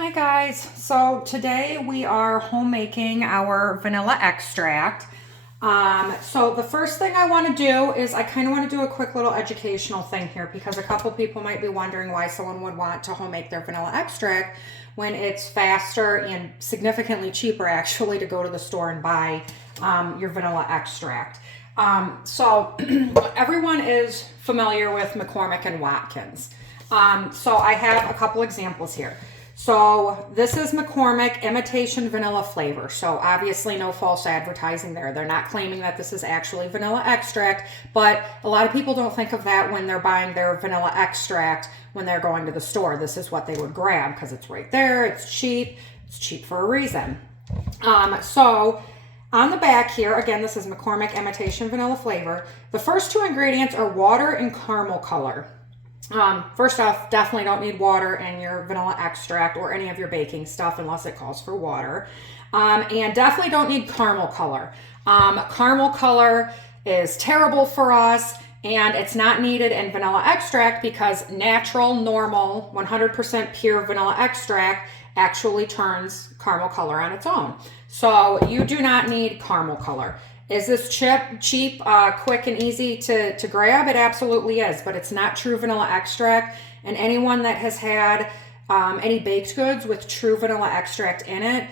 Hi guys, so today we are homemaking our vanilla extract. So the first thing I want to do is I kind of want to do a quick little educational thing here because a couple people might be wondering why someone would want to homemake their vanilla extract when it's faster and significantly cheaper actually to go to the store and buy your vanilla extract. So everyone is familiar with McCormick and Watkins. So I have a couple examples here. So this is McCormick Imitation Vanilla Flavor. So obviously no false advertising there. They're not claiming that this is actually vanilla extract, but a lot of people don't think of that when they're buying their vanilla extract when they're going to the store. This is what they would grab because it's right there. It's cheap for a reason. So on the back here, again, this is McCormick Imitation Vanilla Flavor. The first two ingredients are water and caramel color. First off, definitely don't need water in your vanilla extract or any of your baking stuff unless it calls for water. And definitely don't need caramel color. Caramel color is terrible for us and it's not needed in vanilla extract because natural, normal, 100% pure vanilla extract actually turns caramel color on its own. So you do not need caramel color. Is this cheap, quick and easy to grab? It absolutely is, but it's not true vanilla extract. And anyone that has had any baked goods with true vanilla extract in it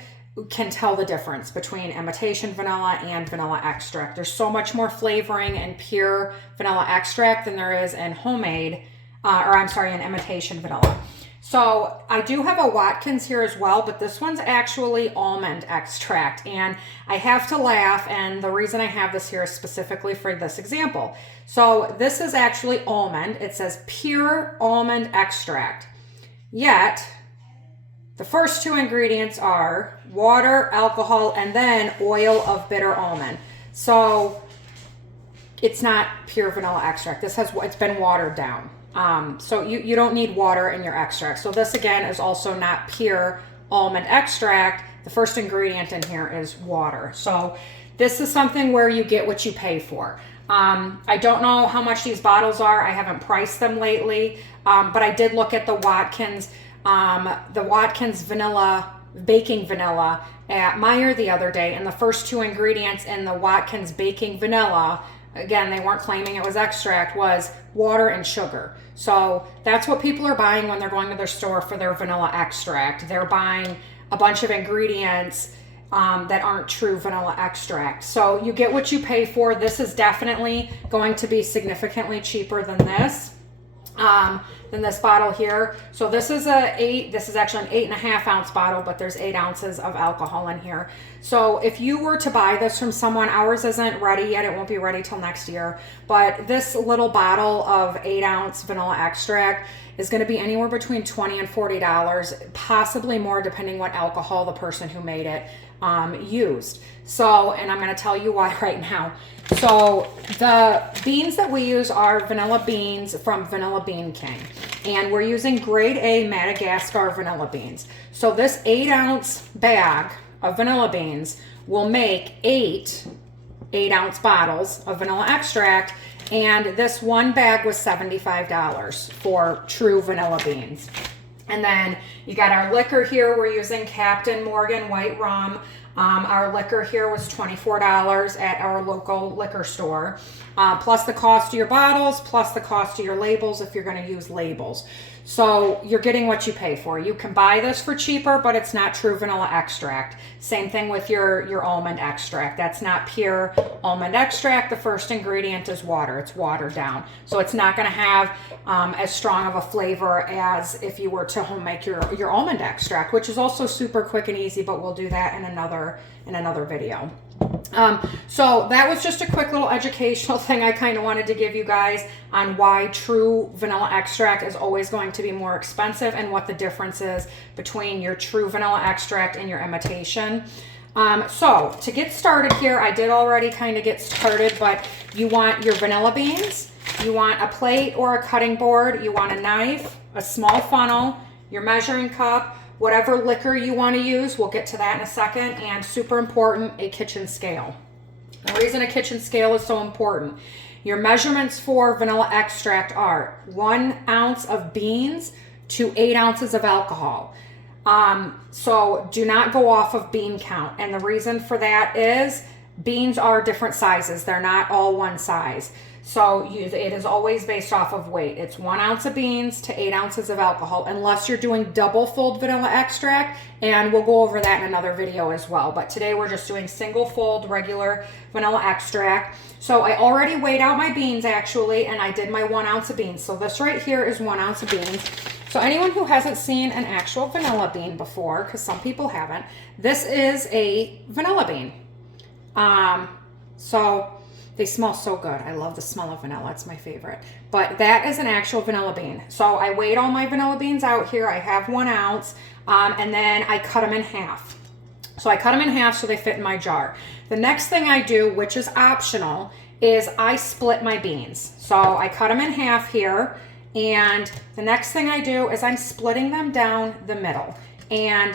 can tell the difference between imitation vanilla and vanilla extract. There's so much more flavoring in pure vanilla extract than there is in homemade, in imitation vanilla. So I do have a Watkins here as well, but this one's actually almond extract. And I have to laugh, and the reason I have this here is specifically for this example. So this is actually almond. It says pure almond extract. Yet, the first two ingredients are water, alcohol, and then oil of bitter almond. So it's not pure vanilla extract. It's been watered down. So you don't need water in your extract. So this again is also not pure almond extract. The first ingredient in here is water. So this is something where you get what you pay for. I don't know how much these bottles are. I haven't priced them lately, but I did look at the Watkins vanilla, baking vanilla at Meijer the other day, and the first two ingredients in the Watkins baking vanilla, again, they weren't claiming it was extract, was water and sugar. So that's what people are buying when they're going to their store for their vanilla extract. They're buying a bunch of ingredients that aren't true vanilla extract. So you get what you pay for. This is definitely going to be significantly cheaper than this bottle here. So this is actually an 8.5 ounce bottle, but there's 8 ounces of alcohol in here. So if you were to buy this from someone, ours isn't ready yet. It won't be ready till next year. But this little bottle of 8 ounce vanilla extract is going to be anywhere between $20 and $40, possibly more depending what alcohol the person who made it used. So, and I'm going to tell you why right now. So the beans that we use are vanilla beans from Vanilla Bean King. And we're using grade A Madagascar vanilla beans. So this 8 ounce bag of vanilla beans will make 8 ounce bottles of vanilla extract. And this one bag was $75 for true vanilla beans. And then you got our liquor here. We're using Captain Morgan white rum. Our liquor here was $24 at our local liquor store, plus the cost of your bottles, plus the cost of your labels if you're going to use labels. So you're getting what you pay for. You can buy this for cheaper, but it's not true vanilla extract. Same thing with your almond extract. That's not pure almond extract. The first ingredient is water. It's watered down. So it's not going to have as strong of a flavor as if you were to home make your almond extract, which is also super quick and easy, but we'll do that in another video. So that was just a quick little educational thing I kind of wanted to give you guys on why true vanilla extract is always going to be more expensive and what the difference is between your true vanilla extract and your imitation. So to get started here, I did already kind of get started, but you want your vanilla beans, you want a plate or a cutting board, you want a knife, a small funnel, your measuring cup, whatever liquor you want to use, we'll get to that in a second, and super important, a kitchen scale. The reason a kitchen scale is so important, your measurements for vanilla extract are 1 ounce of beans to 8 ounces of alcohol. So do not go off of bean count. And the reason for that is beans are different sizes. They're not all one size. So it is always based off of weight. It's 1 ounce of beans to 8 ounces of alcohol, unless you're doing double fold vanilla extract. And we'll go over that in another video as well. But today we're just doing single fold regular vanilla extract. So I already weighed out my beans actually, and I did my 1 ounce of beans. So this right here is 1 ounce of beans. So anyone who hasn't seen an actual vanilla bean before, because some people haven't, this is a vanilla bean. So they smell so good. I love the smell of vanilla. It's my favorite. But that is an actual vanilla bean. So I weighed all my vanilla beans out here. I have 1 ounce, and then I cut them in half. So I cut them in half so they fit in my jar. The next thing I do, which is optional, is I split my beans. So I cut them in half here, and the next thing I do is I'm splitting them down the middle. And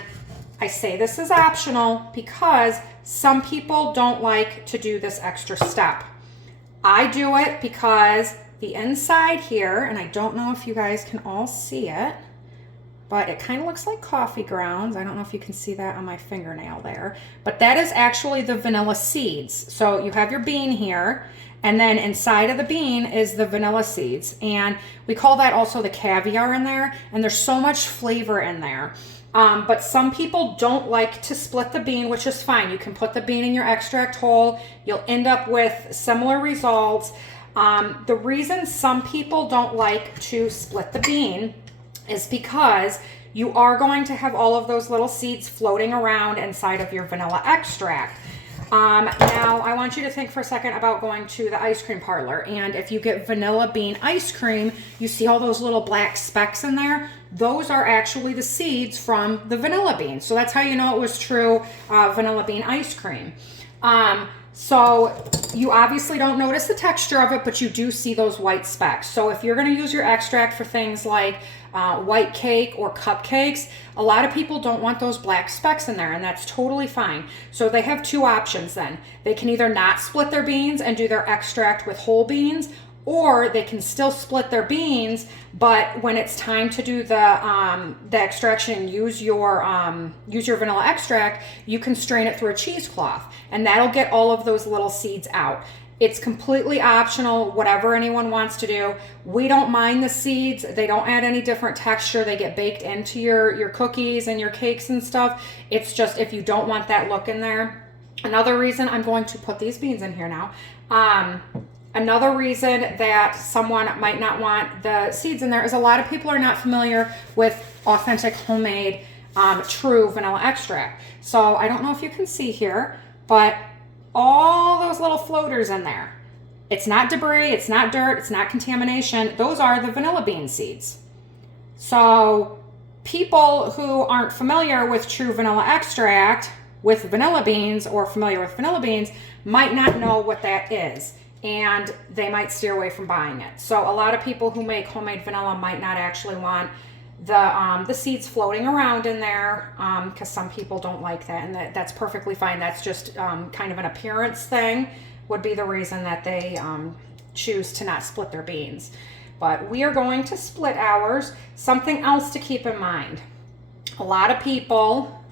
I say this is optional because some people don't like to do this extra step. I do it because the inside here, and I don't know if you guys can all see it, but it kind of looks like coffee grounds. I don't know if you can see that on my fingernail there, but that is actually the vanilla seeds. So you have your bean here, and then inside of the bean is the vanilla seeds. And we call that also the caviar in there, and there's so much flavor in there. But some people don't like to split the bean, which is fine. You can put the bean in your extract hole. You'll end up with similar results. The reason some people don't like to split the bean is because you are going to have all of those little seeds floating around inside of your vanilla extract. Now, I want you to think for a second about going to the ice cream parlor. And if you get vanilla bean ice cream, you see all those little black specks in there. Those are actually the seeds from the vanilla bean. So that's how you know it was true vanilla bean ice cream. So you obviously don't notice the texture of it, but you do see those white specks. So if you're going to use your extract for things like white cake or cupcakes, a lot of people don't want those black specks in there, and that's totally fine. So they have two options then. They can either not split their beans and do their extract with whole beans, or they can still split their beans, but when it's time to do the extraction and use your vanilla extract, you can strain it through a cheesecloth, and that'll get all of those little seeds out. It's completely optional, whatever anyone wants to do. We don't mind the seeds. They don't add any different texture. They get baked into your cookies and your cakes and stuff. It's just if you don't want that look in there. Another reason I'm going to put these beans in here now. Another reason that someone might not want the seeds in there is a lot of people are not familiar with authentic homemade true vanilla extract. So I don't know if you can see here, but all those little floaters in there, it's not debris, it's not dirt, it's not contamination. Those are the vanilla bean seeds. So people who aren't familiar with true vanilla extract with vanilla beans or familiar with vanilla beans might not know what that is, and they might steer away from buying it. So a lot of people who make homemade vanilla might not actually want the seeds floating around in there, because some people don't like that, and that's perfectly fine. That's just kind of an appearance thing, would be the reason that they choose to not split their beans. But we are going to split ours. Something else to keep in mind, a lot of people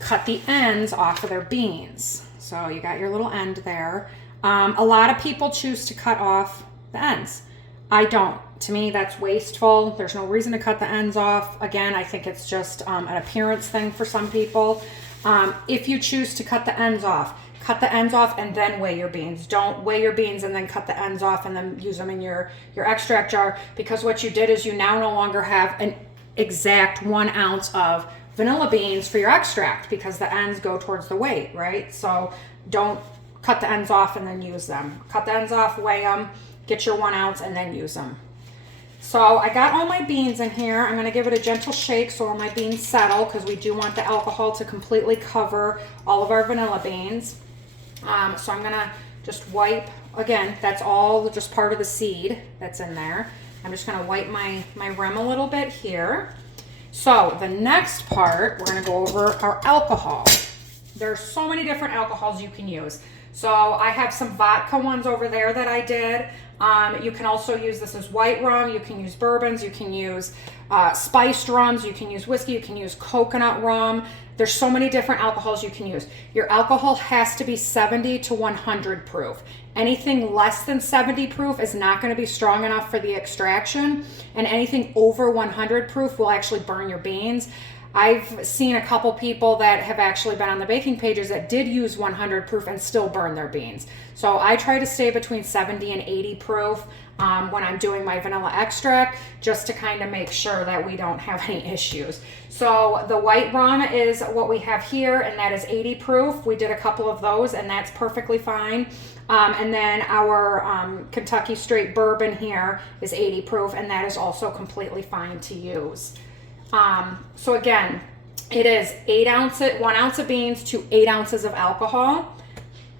cut the ends off of their beans. So you got your little end there. A lot of people choose to cut off the ends. I don't. To me, that's wasteful. There's no reason to cut the ends off. Again, I think it's just an appearance thing for some people. If you choose to cut the ends off and then weigh your beans. Don't weigh your beans and then cut the ends off and then use them in your extract jar, because what you did is you now no longer have an exact 1 ounce of vanilla beans for your extract, because the ends go towards the weight, right? So don't cut the ends off and then use them. Cut the ends off, weigh them, get your 1 ounce, and then use them. So I got all my beans in here. I'm going to give it a gentle shake so all my beans settle, because we do want the alcohol to completely cover all of our vanilla beans. So I'm going to just wipe, again, that's all just part of the seed that's in there. I'm just going to wipe my rim a little bit here. So the next part, we're going to go over our alcohol. There's so many different alcohols you can use. So I have some vodka ones over there that I did. You can also use this as white rum. You can use bourbons. You can use spiced rums. You can use whiskey. You can use coconut rum. There's so many different alcohols you can use. Your alcohol has to be 70 to 100 proof. Anything less than 70 proof is not going to be strong enough for the extraction, and anything over 100 proof will actually burn your beans. I've seen a couple people that have actually been on the baking pages that did use 100 proof and still burn their beans. So I try to stay between 70 and 80 proof when I'm doing my vanilla extract, just to kind of make sure that we don't have any issues. So the white rum is what we have here, and that is 80 proof. We did a couple of those, and that's perfectly fine. And then our Kentucky straight bourbon here is 80 proof, and that is also completely fine to use. So again, it is 1 ounce of beans to 8 ounces of alcohol.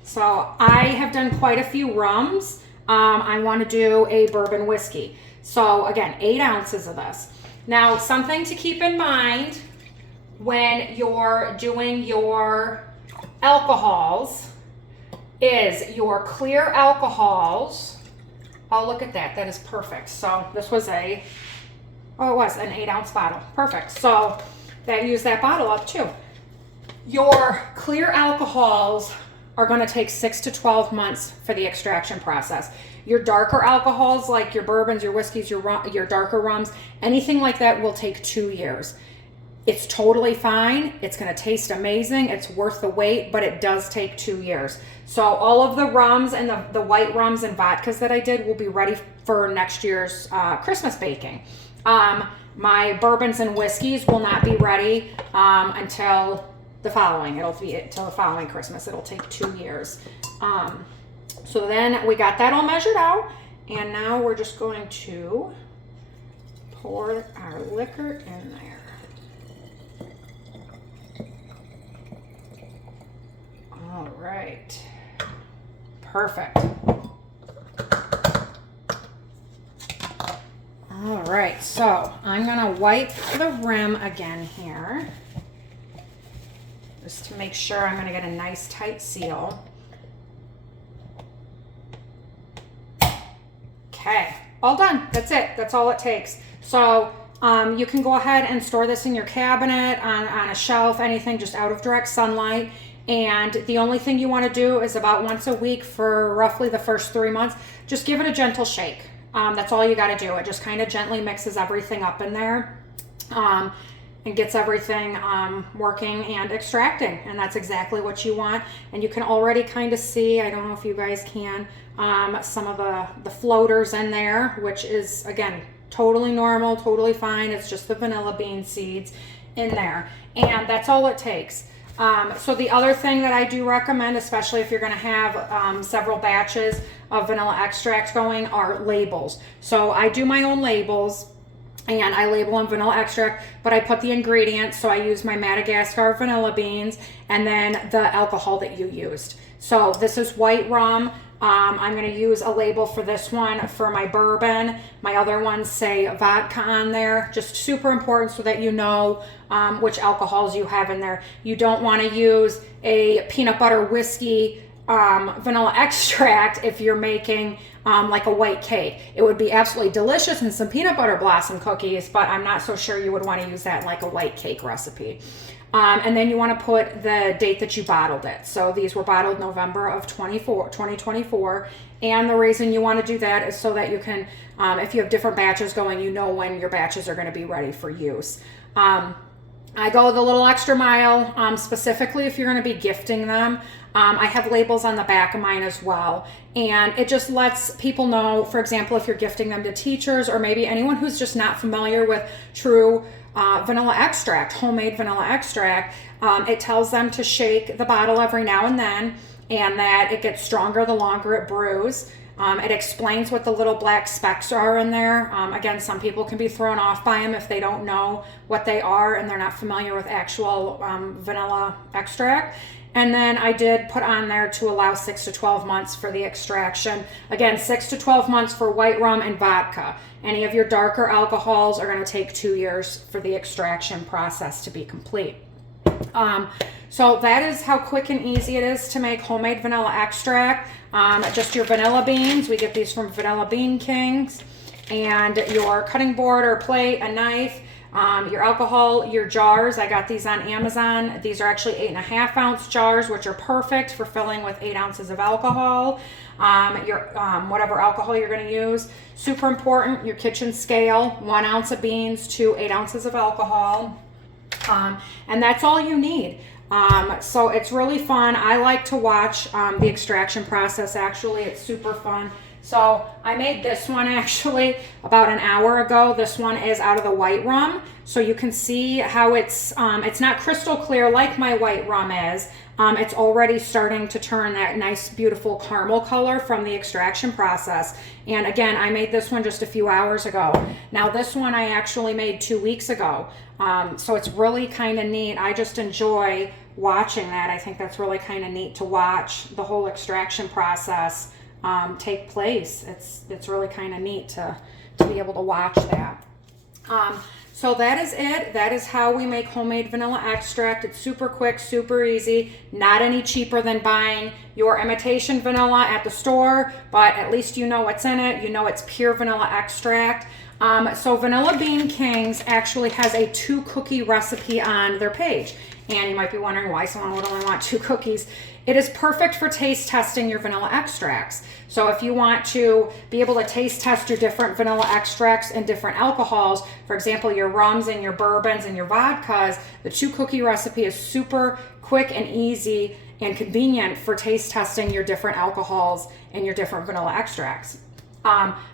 So I have done quite a few rums. I want to do a bourbon whiskey. So again, 8 ounces of this. Now, something to keep in mind when you're doing your alcohols is your clear alcohols. Oh, look at that. That is perfect. So this was an 8 ounce bottle. Perfect. So that used that bottle up too. Your clear alcohols are going to take 6 to 12 months for the extraction process. Your darker alcohols, like your bourbons, your whiskeys, your darker rums, anything like that will take 2 years. It's totally fine. It's going to taste amazing. It's worth the wait, but it does take 2 years. So all of the rums and the white rums and vodkas that I did will be ready for next year's Christmas baking. My bourbons and whiskeys will not be ready until the following. It'll be until the following Christmas. It'll take 2 years. So then we got that all measured out, and now we're just going to pour our liquor in there. All right. Perfect. All right, so I'm gonna wipe the rim again here, just to make sure I'm gonna get a nice tight seal. Okay, all done. That's it. That's all it takes. So you can go ahead and store this in your cabinet, on a shelf, anything, just out of direct sunlight. And the only thing you want to do is about once a week for roughly the first 3 months, just give it a gentle shake. That's all you got to do. It just kind of gently mixes everything up in there and gets everything working and extracting. And that's exactly what you want. And you can already kind of see, I don't know if you guys can, some of the floaters in there, which is, again, totally normal, totally fine. It's just the vanilla bean seeds in there. And that's all it takes. So the other thing that I do recommend, especially if you're going to have several batches of vanilla extract going, are labels. So I do my own labels, and I label them vanilla extract, but I put the ingredients. So I use my Madagascar vanilla beans and then the alcohol that you used. So this is white rum. I'm going to use a label for this one for my bourbon. My other ones say vodka on there. Just super important so that you know which alcohols you have in there. You don't want to use a peanut butter whiskey vanilla extract if you're making like a white cake. It would be absolutely delicious in some peanut butter blossom cookies, but I'm not so sure you would want to use that in like a white cake recipe. And then you want to put the date that you bottled it. So these were bottled November of 2024. And the reason you want to do that is so that you can, if you have different batches going, you know when your batches are going to be ready for use. I go the little extra mile, specifically if you're going to be gifting them. I have labels on the back of mine as well. And it just lets people know, for example, if you're gifting them to teachers or maybe anyone who's just not familiar with true vanilla extract, homemade vanilla extract, it tells them to shake the bottle every now and then, and that it gets stronger the longer it brews. It explains what the little black specks are in there. Again, some people can be thrown off by them if they don't know what they are and they're not familiar with actual vanilla extract. And then I did put on there to allow 6 to 12 months for the extraction. Again, 6 to 12 months for white rum and vodka. Any of your darker alcohols are going to take 2 years for the extraction process to be complete. So that is how quick and easy it is to make homemade vanilla extract. Just your vanilla beans. We get these from Vanilla Bean Kings. And your cutting board or plate, a knife, your alcohol, your jars. I got these on Amazon. These are actually 8.5 ounce jars, which are perfect for filling with 8 ounces of alcohol. Your whatever alcohol you're going to use. Super important, your kitchen scale, 1 ounce of beans to 8 ounces of alcohol. And that's all you need. So it's really fun. I like to watch the extraction process. Actually, it's super fun. So I made this one actually about an hour ago. This one is out of the white rum. So you can see how it's not crystal clear like my white rum is. It's already starting to turn that nice, beautiful caramel color from the extraction process. And again, I made this one just a few hours ago. Now this one I actually made 2 weeks ago. So it's really kind of neat. I just enjoy watching that. I think that's really kind of neat to watch the whole extraction process take place. It's really kind of neat to be able to watch that. So that is it. That is how we make homemade vanilla extract. It's super quick, super easy, not any cheaper than buying your imitation vanilla at the store, but at least you know what's in it. You know it's pure vanilla extract. So Vanilla Bean Kings actually has a 2 cookie recipe on their page. And you might be wondering why someone would only want 2 cookies. It is perfect for taste testing your vanilla extracts. So if you want to be able to taste test your different vanilla extracts and different alcohols, for example, your rums and your bourbons and your vodkas, the 2 cookie recipe is super quick and easy and convenient for taste testing your different alcohols and your different vanilla extracts.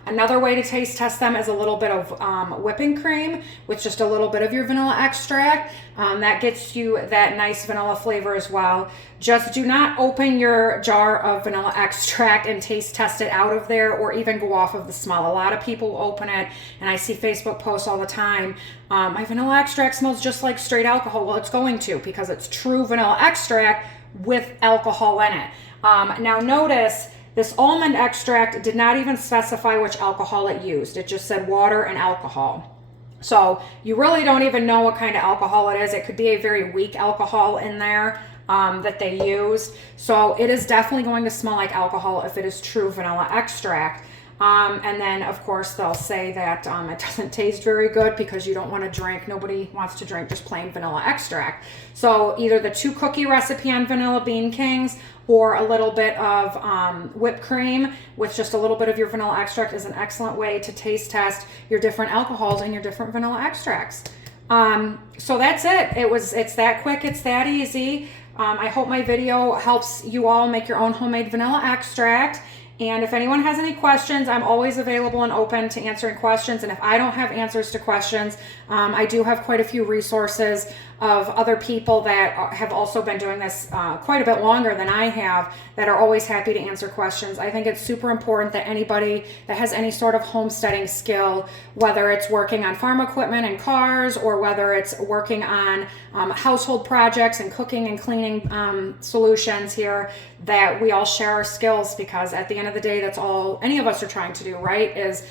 Another way to taste test them is a little bit of whipping cream with just a little bit of your vanilla extract. That gets you that nice vanilla flavor as well. Just do not open your jar of vanilla extract and taste test it out of there or even go off of the smell. A lot of people open it, and I see Facebook posts all the time. My vanilla extract smells just like straight alcohol. Well, it's going to, because it's true vanilla extract with alcohol in it. Now notice, this almond extract did not even specify which alcohol it used. It just said water and alcohol. So you really don't even know what kind of alcohol it is. It could be a very weak alcohol in there that they used. So it is definitely going to smell like alcohol if it is true vanilla extract. And then, of course, they'll say that it doesn't taste very good because you don't want to drink. Nobody wants to drink just plain vanilla extract. So either the 2 cookie recipe on Vanilla Bean Kings or a little bit of whipped cream with just a little bit of your vanilla extract is an excellent way to taste test your different alcohols and your different vanilla extracts. So that's it. It's that quick. It's that easy. I hope my video helps you all make your own homemade vanilla extract. And if anyone has any questions, I'm always available and open to answering questions. And if I don't have answers to questions, I do have quite a few resources of other people that have also been doing this quite a bit longer than I have, that are always happy to answer questions. I think it's super important that anybody that has any sort of homesteading skill, whether it's working on farm equipment and cars, or whether it's working on household projects and cooking and cleaning solutions here, that we all share our skills, because at the end of the day, that's all any of us are trying to do, right? Is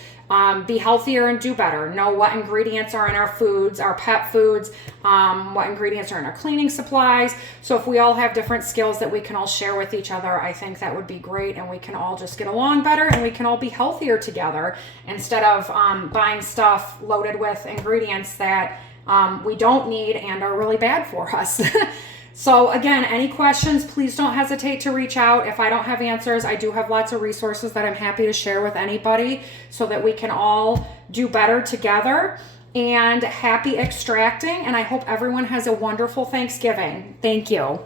be healthier and do better. Know what ingredients are in our foods, our pet foods, what ingredients are in our cleaning supplies. So if we all have different skills that we can all share with each other, I think that would be great, and we can all just get along better, and we can all be healthier together, instead of buying stuff loaded with ingredients that we don't need and are really bad for us. So again, any questions, please don't hesitate to reach out. If I don't have answers, I do have lots of resources that I'm happy to share with anybody, so that we can all do better together. And happy extracting, and I hope everyone has a wonderful Thanksgiving. Thank you.